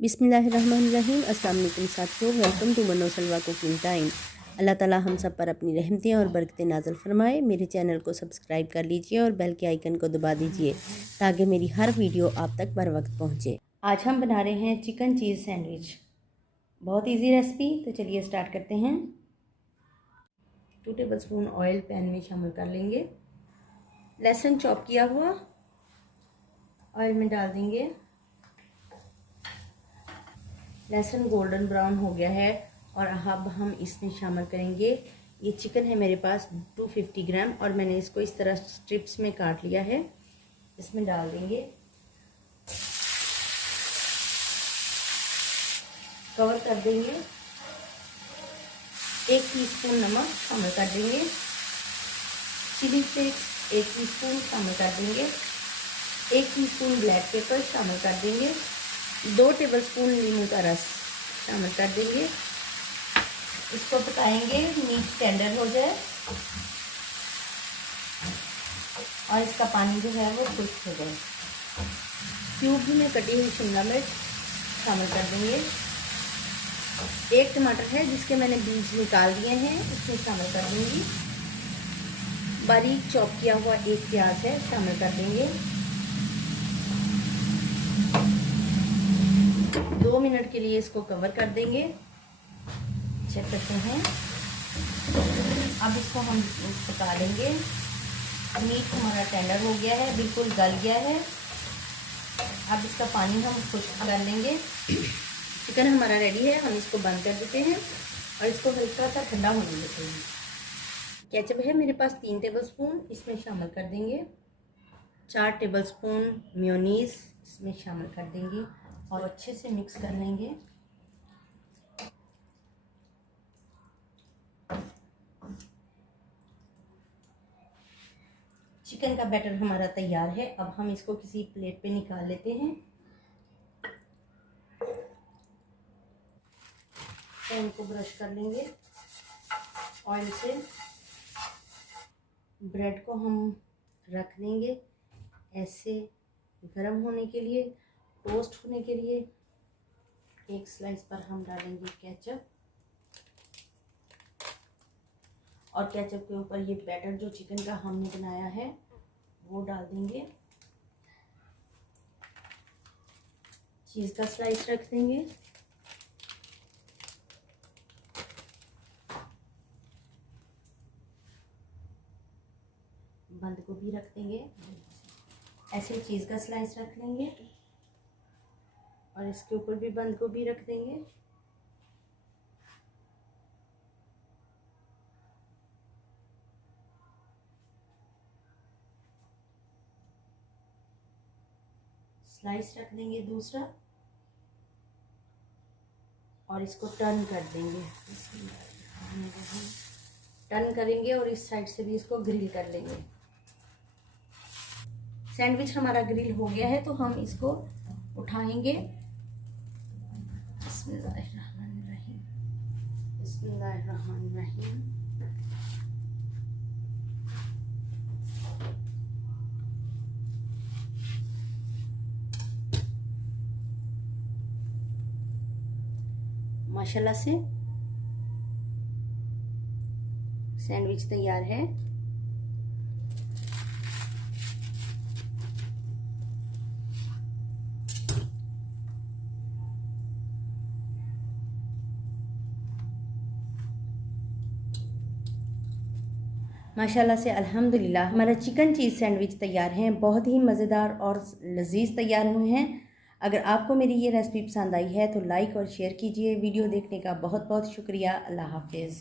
बिस्मिल्लाहिर्रहमानिर्रहीम। अस्सलाम वालेकुम साथियों, वेलकम टू मनो सलवा कुकिंग टाइम। अल्लाह ताला हम सब पर अपनी रहमतें और बरकतें नाज़िल फरमाए। मेरे चैनल को सब्सक्राइब कर लीजिए और बेल के आइकन को दबा दीजिए ताकि मेरी हर वीडियो आप तक बर वक्त पहुँचे। आज हम बना रहे हैं चिकन चीज़ सैंडविच। बहुत ईजी रेसिपी, तो चलिए स्टार्ट करते हैं। 2 टेबलस्पून ऑयल पैन में शामिल कर लेंगे। लहसुन चॉप किया हुआ ऑयल में डाल देंगे। लहसुन गोल्डन ब्राउन हो गया है और अब हम इसमें शामिल करेंगे, ये चिकन है मेरे पास 250 ग्राम और मैंने इसको इस तरह स्ट्रिप्स में काट लिया है। इसमें डाल देंगे, कवर कर देंगे। 1 टीस्पून नमक शामिल कर देंगे। चिली फ्लेक्स 1 टीस्पून शामिल कर देंगे। 1 टीस्पून ब्लैक पेपर शामिल कर देंगे। 2 टेबलस्पून नींबू का रस शामिल कर देंगे। इसको पकाएंगे, मीट टेंडर हो जाए और इसका पानी जो है वो खुश्क हो जाए। क्यूब में कटी हुई शिमला मिर्च शामिल कर देंगे। 1 टमाटर है जिसके मैंने बीज निकाल दिए हैं, इसमें शामिल कर दूंगी। बारीक चॉप किया हुआ 1 प्याज है, शामिल कर देंगे। 2 मिनट के लिए इसको कवर कर देंगे। चेक करते हैं। अब इसको हम पका लेंगे। मीट हमारा टेंडर हो गया है, बिल्कुल गल गया है। अब इसका पानी हम खुश्क कर लेंगे। चिकन हमारा रेडी है, हम इसको बंद कर देते हैं और इसको हल्का सा ठंडा होने देते हैं। केचप है मेरे पास 3 टेबलस्पून, इसमें शामिल कर देंगे। 4 टेबलस्पून मेयोनीज इसमें शामिल कर देंगे और अच्छे से मिक्स कर लेंगे। चिकन का बैटर हमारा तैयार है। अब हम इसको किसी प्लेट पे निकाल लेते हैं। पैन को ब्रश कर लेंगे ऑयल से। ब्रेड को हम रख देंगे ऐसे गरम होने के लिए, टोस्ट होने के लिए। 1 स्लाइस पर हम डालेंगे केचप और केचप के ऊपर ये बैटर जो चिकन का हमने बनाया है वो डाल देंगे। चीज़ का स्लाइस रख देंगे। बंद गोभी रख देंगे। ऐसे चीज़ का स्लाइस रख लेंगे और इसके ऊपर भी बंद गोभी रख देंगे। स्लाइस रख देंगे दूसरा और इसको टर्न कर देंगे। टर्न करेंगे और इस साइड से भी इसको ग्रिल कर लेंगे। सैंडविच हमारा ग्रिल हो गया है, तो हम इसको उठाएंगे। बिस्मिल्लाहिर्रहमानिर्रहीम, बिस्मिल्लाहिर्रहमानिर्रहीम। माशाल्लाह से सैंडविच तैयार है। माशाल्लाह से अल्हम्दुलिल्लाह हमारा चिकन चीज़ सैंडविच तैयार हैं। बहुत ही मज़ेदार और लजीज तैयार हुए हैं। अगर आपको मेरी ये रेसिपी पसंद आई है तो लाइक और शेयर कीजिए। वीडियो देखने का बहुत बहुत शुक्रिया। अल्लाह हाफिज़।